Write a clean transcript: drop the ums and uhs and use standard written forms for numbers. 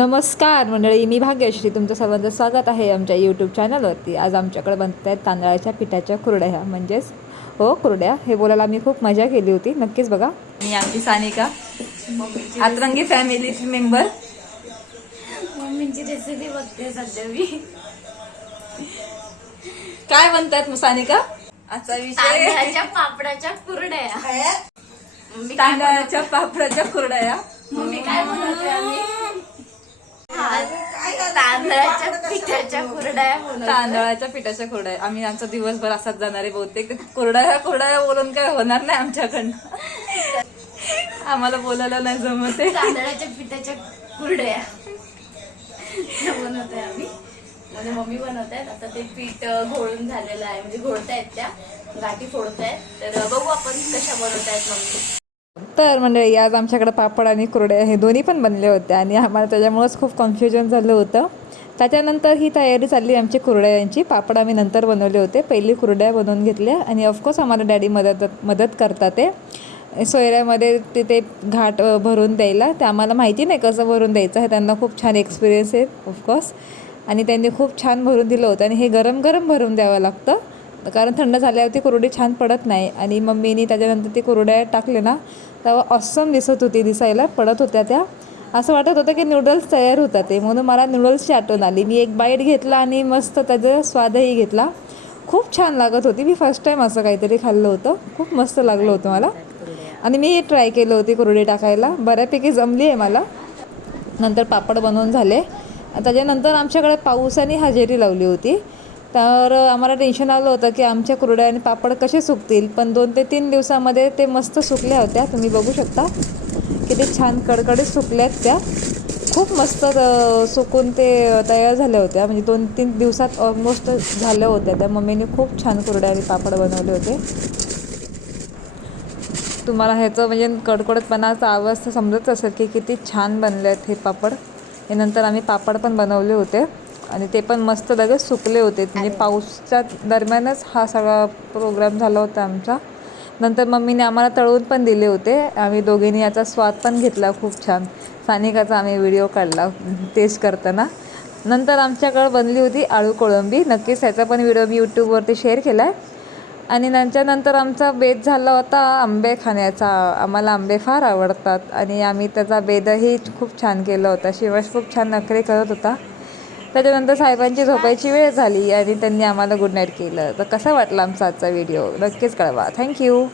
नमस्कार मंडळी, मी भाग्यश्री. तुमचं सर्वांचं स्वागत आहे आमच्या यूट्यूब चॅनलवरती. आज आमच्याकडे बनत आहेत तांदळाच्या पिठाच्या कुरड्या, म्हणजेच कुरड्या. हे बोलायला आम्ही खूप मजा केली होती, नक्कीच बघा. आणि आमची सानिका, आतरंगी फॅमिलीची मेंबर. मम्मीची रेसिपी बघते सध्या मी. काय बनतात सानिका? आजचा विषय तांदळाच्या पापडाच्या कुरड्या. तांदळाच्या पापडाच्या कुरड्या. मम्मी काय बनवते आम्ही? तांदळाच्या पिठाच्या कुरड्या. तांदळाच्या पिठाच्या कुरड्या. आम्ही आमचा दिवसभर असाच जाणार आहे बहुतेक. कुरड्या बोलून काय होणार नाही आमच्याकडनं. आम्हाला बोलायला नाही जमत आहे. तांदळाच्या पिठाच्या कुरड्या बनवतोय आम्ही. म्हणजे मम्मी बनवतायत. आता ते पीठ घोळून झालेलं आहे, म्हणजे घोळतायत, त्या गाठी फोडतायत. तर बघू आपण कशा बनवतायत मम्मी. तर मंडळी, आज आमच्याकडे पापड आणि कुरड्या हे दोन्ही पण बनले होते आणि आम्हाला त्याच्यामुळेच खूप कन्फ्युजन झालं होतं. त्याच्यानंतर ही तयारी चालली आमची कुरड्यांची. पापड आम्ही नंतर बनवले होते, पहिली कुरड्या बनवून घेतल्या. आणि ऑफकोर्स आम्हाला डॅडी मदत करतात ते सोयऱ्यामध्ये तिथे घाट भरून द्यायला. ते आम्हाला माहिती नाही कसं भरून द्यायचं आहे, त्यांना खूप छान एक्सपिरियन्स आहे ऑफकोर्स. आणि त्यांनी खूप छान भरून दिलं होतं. आणि हे गरम गरम भरून द्यावं लागतं, कारण थंड झाल्यावरती कुरडी छान पडत नाही. आणि मम्मीनी त्याच्यानंतर ती कुरड्या टाकले ना, तेव्हा ऑसम दिसत होती, दिसायला पडत होत्या त्या. असं वाटत होतं की नूडल्स तयार होतात ते, म्हणून मला नूडल्सची आठवण आली. मी एक बाईट घेतला आणि मस्त त्याचा स्वादही घेतला. खूप छान लागत होती. मी फर्स्ट टाईम असं काहीतरी खाल्लं होतं, खूप मस्त लागलं होतं मला. आणि मी ट्राय केलं होती कुरडी टाकायला, बऱ्यापैकी जमली आहे मला. नंतर पापड बनवून झाले. त्याच्यानंतर आमच्याकडे पावसाने हजेरी लावली होती, तर आम्हाला टेन्शन आलं होतं की आमच्या कुरड्या आणि पापड कसे सुकतील. पण 2 ते 3 दिवसामध्ये ते मस्त सुकल्या होत्या. तुम्ही बघू शकता किती छान कडकडीत सुकल्यात त्या. खूप मस्त सुकून ते तयार झाल्या होत्या, म्हणजे 2-3 दिवसात ऑलमोस्ट झाल्या होत्या त्या. मम्मीने खूप छान कुरड्या आणि पापड बनवले होते. तुम्हाला ह्याचं म्हणजे कडकडतपणाचा आवाज तर समजत असेल की किती छान बनले आहेत हे पापड. हे नंतर आम्ही पापड पण बनवले होते आणि ते पण मस्त लगेच सुकले होते. म्हणजे पाऊसच्या दरम्यानच हा सगळा प्रोग्राम झाला होता आमचा. नंतर मम्मीने आम्हाला तळून पण दिले होते. आम्ही दोघींनी याचा स्वाद पण घेतला खूप छान. सानिकाचा आम्ही व्हिडिओ काढला टेस्ट करताना. नंतर आमच्याकडे बनली होती आळू कोळंबी. नक्कीच ह्याचा पण व्हिडिओ मी यूट्यूबवरती शेअर केला आहे. आणि त्याच्यानंतर आमचा बेत झाला होता आंबे खाण्याचा. आम्हाला आंबे फार आवडतात आणि आम्ही त्याचा बेतही खूप छान केला होता. शिवाश खूप छान नखरे करत होता. त्याच्यानंतर साहेबांची झोपायची वेळ झाली आणि त्यांनी आम्हाला गुड नाईट केलं. तर कसा वाटला आमचा आजचा व्हिडिओ नक्कीच कळवा. थँक्यू.